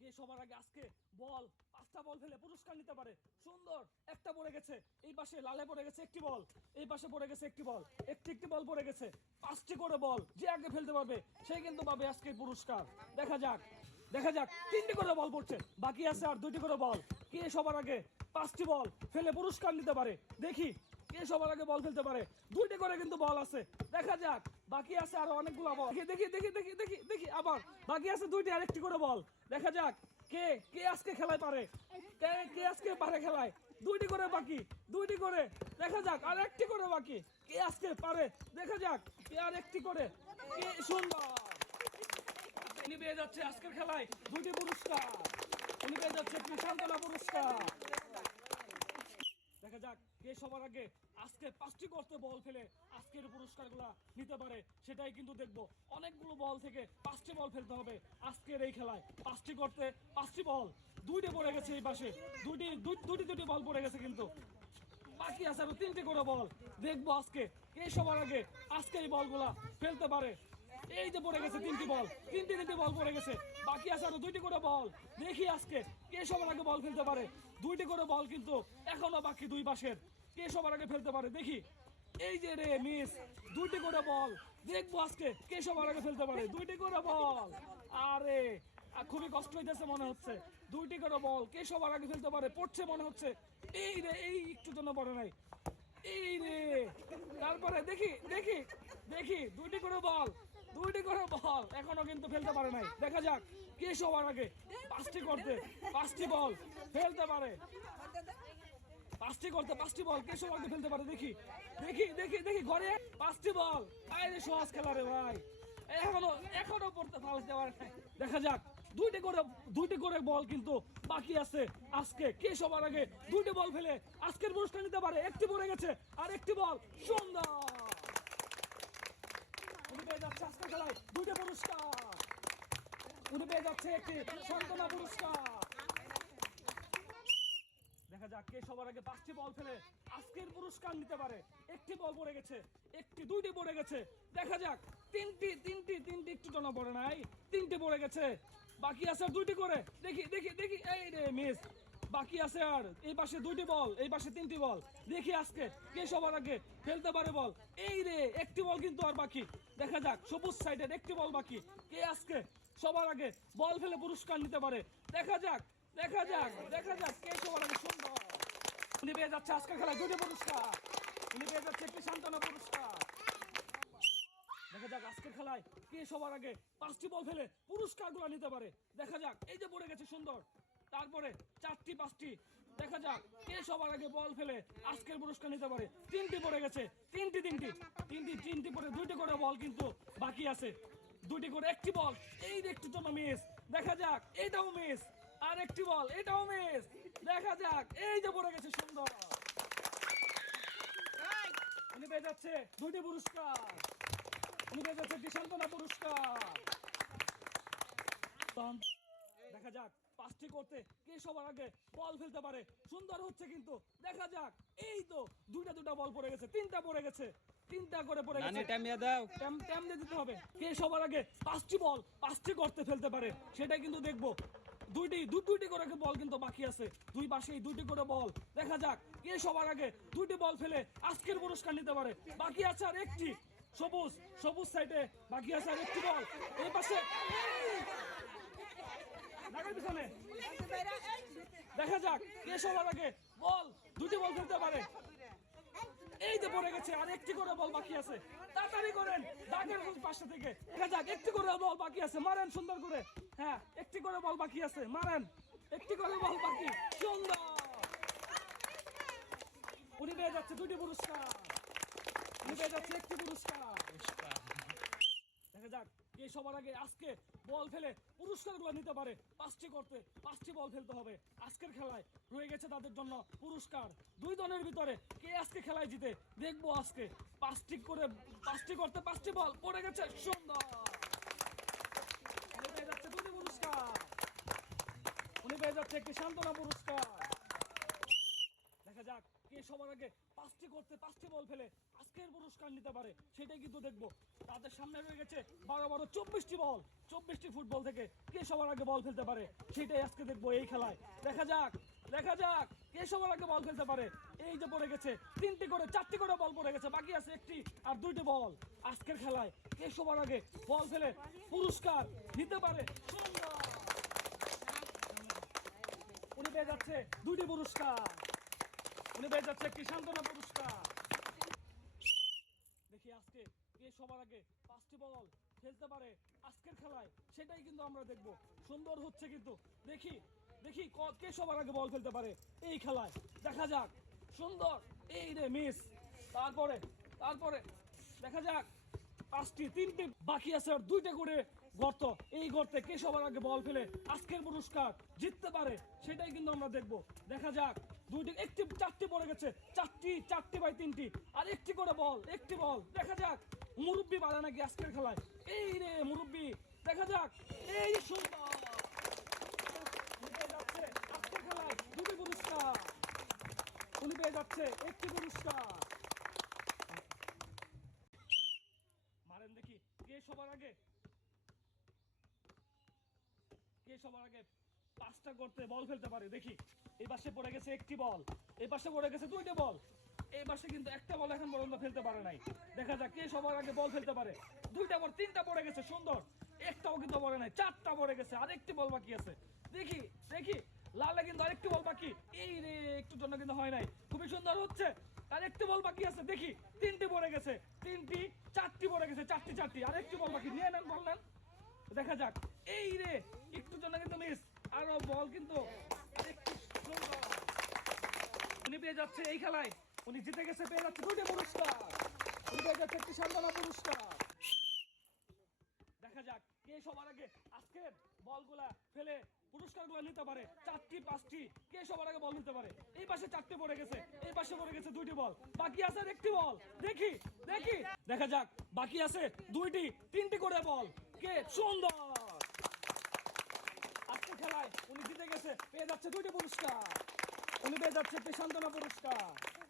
কে সবার আগে আজকে বল, পাঁচটা বল ফেলে পুরস্কার নিতে পারে? সুন্দর, একটা পড়ে গেছে। এই পাশে লালে পড়ে গেছে একটি বল, এই পাশে পড়ে গেছে একটি বল, একটি একটি বল পড়ে গেছে। পাঁচটি করে বল, যে আগে ফেলতে পারবে, সে কিন্তু পাবে আজকে পুরস্কার। দেখা যাক দেখা যাক, তিনটি করে বল পড়ছে, বাকি আছে আর দুইটি করে বল। কে সবার আগে পাঁচটি বল ফেলে পুরস্কার নিতে পারে? দেখি কে সবার আগে বল ফেলতে পারে? দুইটি করে কিন্তু বল আছে। দেখা যাক, বাকি আছে আরও অনেকগুলো বল। দেখি দেখি দেখি দেখি দেখি আবার। বাকি আছে দুইটি, আরেকটি করে বল। দেখা যাক, কে কে আজকে খেলায় পারে? কে আজকে পারে খেলায়? দুইটি করে বাকি, দুইটি করে। দেখা যাক আর একটি করে বাকি। কে আজকে পারে? দেখা যাক, কে আর একটি করে। কে সুন্দর। উনি পেয়ে যাচ্ছে আজকের খেলায় দুটি পুরস্কার। উনি পেয়ে যাচ্ছে সান্ত্বনা পুরস্কার। কে সবার আগে আজকে পাঁচটি করতে বল ফেলে আজকের পুরস্কারগুলো নিতে পারে, সেটাই কিন্তু দেখব। অনেকগুলো বল থেকে পাঁচটি বল ফেলতে হবে আজকের এই খেলায়। পাঁচটি করতে পাঁচটি বল। দুইটি পড়ে গেছে এই পাশে। দুটি দুটি দুটি বল পড়ে গেছে কিন্তু। বাকি আছে আরও তিনটে করে বল। দেখব আজকে কে সবার আগে আজকে এই বলগুলা ফেলতে পারে। এই যে পড়ে গেছে তিনটি বল। তিনটি তিনটি বল পড়ে গেছে। বাকি আছে আরও দুইটি করে বল। দেখি আজকে কে সবার আগে বল ফেলতে পারে। দুইটি করে বল কিন্তু এখনও বাকি দুই পাশের। কে সবার আগে ফেলতে পারে? দেখি। এই যে রে মিস দুইটি করে বল। দেখব আজকে কে সবার আগে ফেলতে পারে। দুইটি করে বল। আরে খুবই কষ্ট হইতেছে মনে হচ্ছে। দুইটি করে বল। কে সবার আগে ফেলতে পারে? পড়ছে মনে হচ্ছে। এই রে, এই একটু জন্য পড়ে নাই। এই রে, তারপরে দেখি দেখি দেখি, দুইটি করে বল। দুইটি করে বল। এখনও কিন্তু ফেলতে পারে নাই। দেখা যাক কে সবার আগে পাঁচটি করতে, পাঁচটি বল ফেলতে পারে। পাঁচটি করতে, পাঁচটি বল। কে ফেলতে পারে? দেখি। দেখি দেখি দেখি, ঘরে পাঁচটি বল। সহজ খেলা রে ভাই। এখনও এখনও পড়তে নাই। দেখা যাক, দুইটি করে দুইটি করে বল কিন্তু বাকি আছে আজকে। কে সবার আগে দুইটি বল ফেলে আজকের পুরস্কার নিতে পারে? একটি পড়ে গেছে আর একটি বল সুন্দর। উনি পেয়ে যাচ্ছে খেলায় দুইটা পুরস্কার। উনি পেয়ে যাচ্ছে একটি সান্ত্বনা পুরস্কার। কে সবার আগে পাঁচটি বল ফেলে আজকের পুরস্কার নিতে পারে। একটি বল পড়ে গেছে, একটি, দুইটি পড়ে গেছে। দেখা যাক, তিনটি তিনটি তিনটি একটু টানা পড়ে নাই। তিনটি পড়ে গেছে, বাকি আছে দুইটি করে। দেখি দেখি দেখি, এই রে মিস বাকি আছে আর, এই পাশে দুইটি বল এই পাশে তিনটি বল দেখি আজকে কে সবার আগে ফেলতে পারে বল এই রে, একটি বল কিন্তু আর বাকি। দেখা যাক, সবুজ সাইডের একটি বল বাকি। কে আজকে সবার আগে বল ফেলে পুরস্কার নিতে পারে? দেখা যাক দেখা যাক দেখা যাক কে সবার আগে সুন্দর উনি পেয়ে যাচ্ছে আজকের খেলায় দুটি পুরস্কার। উনি পেয়ে যাচ্ছে একটি সান্ত্বনা পুরস্কার। দেখা যাক আজকের খেলায় কে সবার আগে পাঁচটি বল ফেলে পুরস্কারগুলো নিতে পারে। দেখা যাক, এই যে পড়ে গেছে সুন্দর। তারপরে চারটি, পাঁচটি। দেখা যাক কে সবার আগে বল ফেলে আজকের পুরস্কার নিতে পারে। তিনটি পড়ে গেছে, তিনটি তিনটি। তিনটি তিনটি পরে দুইটি করে বল কিন্তু বাকি আছে। দুইটি করে একটি বল, এই একটি জন্য মিস। দেখা যাক, এইটাও মিস। আর একটি বল এটাও মিস দেখা যাক এই যে পড়ে গেছে সুন্দর। উনি পেয়ে যাচ্ছে দুইটি পুরস্কার। উনি পেয়ে যাচ্ছে পুরস্কার। দেখা যাক পাঁচটি করতে কে সবার আগে বল ফেলতে পারে। সুন্দর হচ্ছে কিন্তু দেখা যাক। এই তো দুইটা দুইটা বল পড়ে গেছে তিনটা পড়ে গেছে তিনটা করে পড়ে গেছে। দাও। ট্যাম দিয়ে দিতে হবে। কে সবার আগে পাঁচটি বল পাঁচটি করতে ফেলতে পারে সেটাই কিন্তু দেখব। দুইটি, দু, দুইটি করে বল কিন্তু বাকি আছে। দুই পাশেই দুইটি করে বল। দেখা যাক, কে সবার আগে দুইটি বল ফেলে আজকের পুরস্কার নিতে পারে। বাকি আছে আর একটি। সবুজ সবুজ সাইডে বাকি আছে আর একটি বল। এই পাশে। দেখা যাক, কে সবার আগে বল দুটি বল ফেলতে পারে। এই যে পড়ে গেছে, আর একটি করে বল বাকি আছে। তাড়াতাড়ি করেন দাগের পাশে থেকে। দেখা যাক, একটি করে বল বাকি আছে, মারেন সুন্দর করে। হ্যাঁ একটি করে বল বাকি আছে, মারেন। একটি করে বল বাকি, সুন্দর। উনি পেয়ে যাচ্ছে দুটি পুরস্কার। উনি পেয়ে যাচ্ছে একটি পুরস্কার। দেখা যাক কে সবার আগে আজকে বল ফেলে পুরস্কারগুলো নিতে পারে। পাঁচটি করতে, পাঁচটি বল ফেলতে হবে। আজকের খেলায় রয়ে গেছে তাদের জন্য পুরস্কার। দুই দলের ভিতরে কে আজকে খেলায় জিতে? দেখব আজকে। পাঁচটি করে, পাঁচটি করতে পাঁচটি বল পড়ে গেছে সুন্দর। উনি পেয়ে যাচ্ছে দুটি পুরস্কার। উনি পেয়ে যাচ্ছে একটি সান্ত্বনা পুরস্কার। কে সবার আগে পাঁচটি করতে, পাঁচটি বল ফেলে আজকের পুরস্কার নিতে পারে, সেটাই কিন্তু দেখব। তাদের সামনে রয়ে গেছে বারো বারো চব্বিশটি বল, চব্বিশটি ফুটবল থেকে কে সবার আগে বল ফেলতে পারে, সেটাই আজকে দেখব এই খেলায়। দেখা যাক দেখা যাক কে সবার আগে বল ফেলতে পারে। এই যে পড়ে গেছে, তিনটি করে, চারটি করে বল পড়ে গেছে, বাকি আছে একটি আর দুইটি বল। আজকের খেলায় কে সবার আগে বল ফেলে পুরস্কার নিতে পারে? উনি পেয়ে যাচ্ছে দুইটি পুরস্কার। উনি পেয়ে যাচ্ছে পুরস্কার। দেখি আজকে কে সবার আগে পাঁচটি বল খেলতে পারে আজকের খেলায়, সেটাই কিন্তু আমরা দেখব। সুন্দর হচ্ছে কিন্তু। দেখি দেখি কে সবার আগে বল ফেলতে পারে এই খেলায়। দেখা যাক। সুন্দর। এই রে, মিস। তারপরে তারপরে। দেখা যাক। পাঁচটি, তিনটি বাকি আছে আর দুইটা করে গর্ত। এই গর্তে কে সবার আগে বল ফেলে আজকের পুরস্কার জিততে পারে, সেটাই কিন্তু আমরা দেখব। দেখা যাক। দুইটি একটি, চারটি পড়ে গেছে। চারটি চারটি বাই তিনটি। আর একটি করে বল, একটি বল। দেখা যাক, মুরব্বি বাড়ে নাকি আজকের খেলায়। এই রে মুরব্বি, দেখা যাক। এই দুটি পুরস্কার। উনি পেয়ে যাচ্ছে একটি পুরস্কার। মারেন দেখি, কে সবার আগে? কে সবার আগে? পাঁচটা করতে বল ফেলতে পারে, দেখি। এই পাশে পড়ে গেছে একটি বল, এই পাশে পড়ে গেছে দুইটা বল। এই পাশে কিন্তু একটা বল এখন পর্যন্ত ফেলতে পারে নাই। দেখা যাক কে সবার আগে বল ফেলতে পারে। দুইটা বল, তিনটা পড়ে গেছে, সুন্দর। একটাও কিন্তু পড়ে নাই, চারটা পড়ে গেছে, আরেকটি বল বাকি আছে। দেখি দেখি, লালে কিন্তু আরেকটি বল বাকি। এই রে একটু জন্য কিন্তু হয় নাই। খুবই সুন্দর হচ্ছে। আর একটি বল বাকি আছে, দেখি, তিনটি পড়ে গেছে, তিনটি, চারটি পড়ে গেছে, চারটি চারটি, আরেকটি বল বাকি। নিয়ে নেন, বল নেন। দেখা যাক, এই রে একটু জন্য কিন্তু মিস আরও বল কিন্তু। উনি পেয়ে যাচ্ছে এই খেলায়। উনি জিতে গেছে, পেয়ে যাচ্ছে পুরস্কার। উনি পেয়ে যাচ্ছে একটি পুরস্কার। দেখা যাক কে সবার আগে বলগুলা ফেলে নিতে পারে। চারটি, পাঁচটি, কে সবার আগে বল নিতে পারে? এই পাশে চারটি পড়ে গেছে, এই পাশে পড়ে গেছে দুইটি বল। বাকি আছে একটি বল। দেখি দেখি। দেখা যাক, বাকি আছে দুইটি, তিনটি করে বল। কে সুন্দর! খেলায়। উনি জিতে গেছে পেয়ে যাচ্ছে দুইটি পুরস্কার। উনি পেয়ে যাচ্ছে একটি সান্ত্বনা পুরস্কার।